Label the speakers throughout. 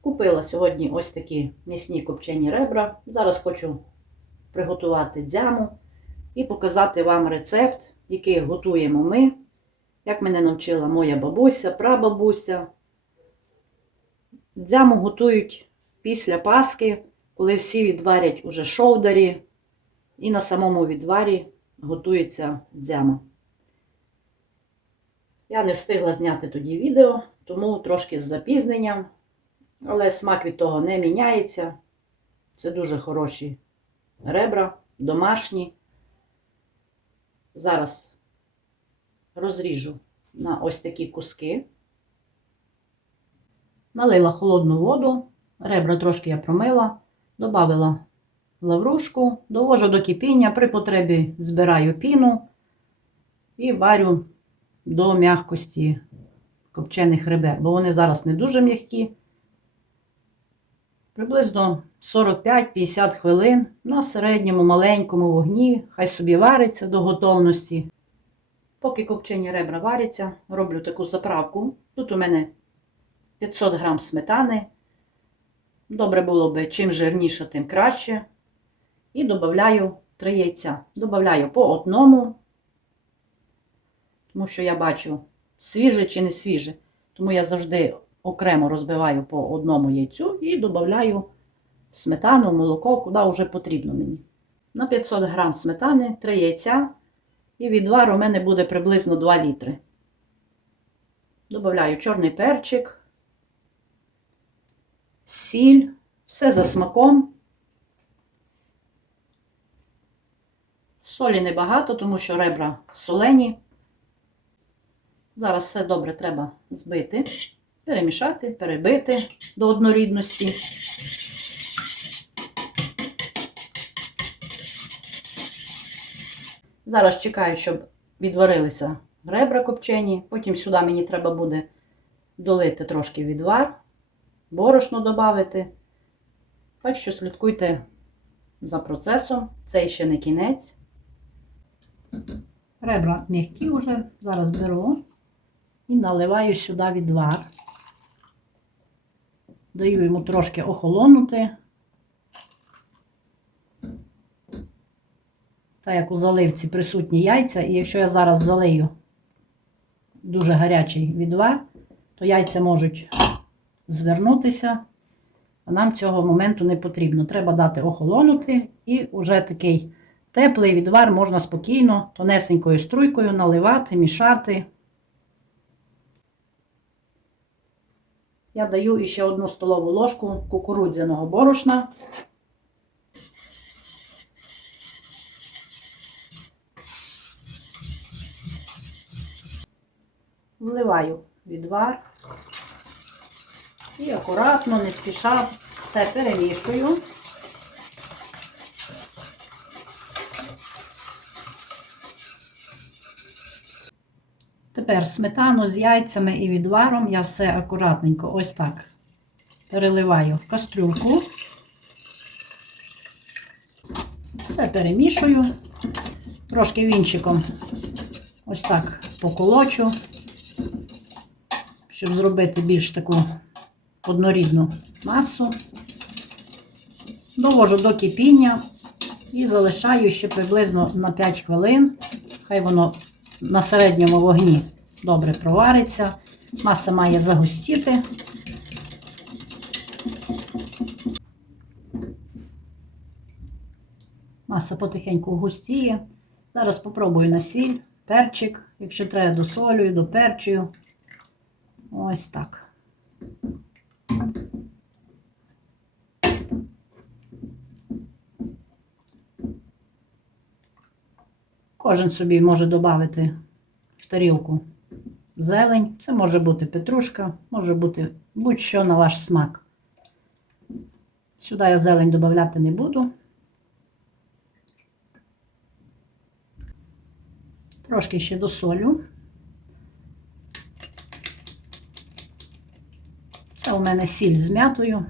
Speaker 1: Купила сьогодні ось такі м'ясні копчені ребра. Зараз хочу приготувати дзяму і показати вам рецепт, який готуємо ми, як мене навчила моя бабуся, прабабуся. Дзяму готують після Пасхи, коли всі відварять уже шовдарі, і на самому відварі готується дзяма. Я не встигла зняти тоді відео, тому трошки з запізненням, але смак від того не міняється. Це дуже хороші ребра, домашні. Зараз розріжу на ось такі куски. Налила холодну воду, ребра трошки я промила, додала лаврушку, довожу до кипіння, при потребі збираю піну і варю до м'якості копчених ребер, бо вони зараз не дуже м'які. Приблизно 45-50 хвилин на середньому маленькому вогні, хай собі вариться до готовності. Поки копчені ребра варяться, роблю таку заправку. Тут у мене 500 грам сметани. Добре було би чим жирніше, тим краще. І додаю 3 яйця. Додаю по одному, тому що я бачу, свіже чи не свіже. Тому я завжди окремо розбиваю по одному яйцю і додаю сметану, молоко, куди вже потрібно мені. На 500 грам сметани, 3 яйця. І відвар у мене буде приблизно 2 літри. Добавляю чорний перчик, сіль, все за смаком. Солі небагато, тому що ребра солені. Зараз все добре треба збити, перемішати, перебити до однорідності. Зараз чекаю, щоб відварилися ребра копчені. Потім сюди мені треба буде долити трошки відвар, борошно додати. Так що слідкуйте за процесом. Це ще не кінець. Ребра м'які вже. Зараз беру і наливаю сюди відвар. Даю йому трошки охолонути. Та як у заливці присутні яйця, і якщо я зараз залию дуже гарячий відвар, то яйця можуть звернутися, а нам цього моменту не потрібно. Треба дати охолонути, і вже такий теплий відвар можна спокійно, тонесенькою струйкою наливати, мішати. Я даю ще одну столову ложку кукурудзяного борошна. Вливаю відвар і акуратно, не спіша, все перемішую. Тепер сметану з яйцями і відваром я все акуратненько ось так переливаю в кастрюльку. Все перемішую, трошки вінчиком ось так поколочу, щоб зробити більш таку однорідну масу. Довожу до кипіння і залишаю ще приблизно на 5 хвилин. Хай воно на середньому вогні добре провариться. Маса має загустіти. Маса потихеньку густіє. Зараз спробую на сіль, перчик, якщо треба досолюю, доперчую. Ось так. Кожен собі може додати в тарілку зелень. Це може бути петрушка, може бути будь-що на ваш смак. Сюди я зелень додати не буду. Трошки ще досолю. Це у мене сіль з м'ятою.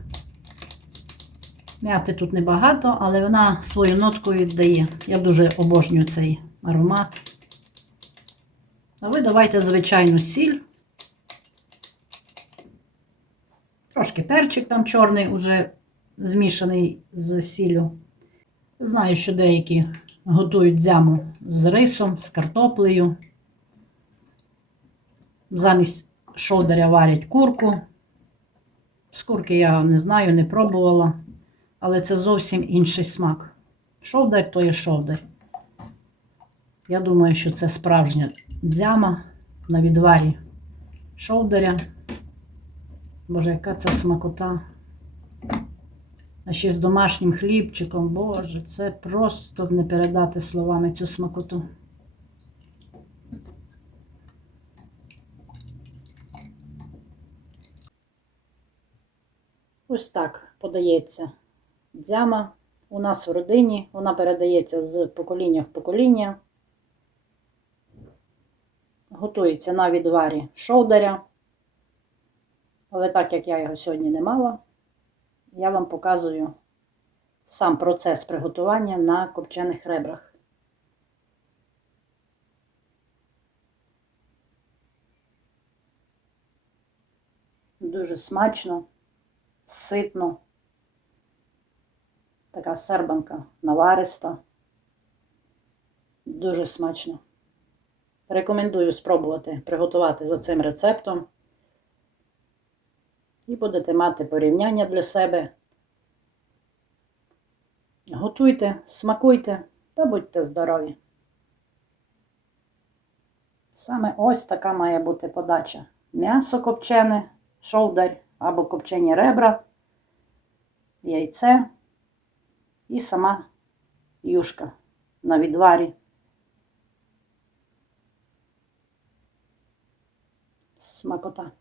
Speaker 1: М'яти тут небагато, але вона свою нотку віддає. Я дуже обожнюю цей аромат. А ви давайте звичайну сіль. Трошки перчик там чорний, уже змішаний з сіллю. Знаю, що деякі готують дзяму з рисом, з картоплею. Замість шовдаря варять курку. З курки я не знаю, не пробувала, але це зовсім інший смак. Шовдар то є шовдар. Я думаю, що це справжня дзяма на відварі шовдаря. Боже, яка це смакота. А ще з домашнім хлібчиком. Боже, це просто не передати словами цю смакоту. Ось так подається дзяма у нас в родині. Вона передається з покоління в покоління. Готується на відварі шовдаря. Але так як я його сьогодні не мала, я вам показую сам процес приготування на копчених ребрах. Дуже смачно, ситно. Така сербанка навариста. Дуже смачно. Рекомендую спробувати приготувати за цим рецептом. І будете мати порівняння для себе. Готуйте, смакуйте та будьте здорові. Саме ось така має бути подача. М'ясо копчене, шовдар або копчені ребра, яйце і сама юшка на відварі. Смакота.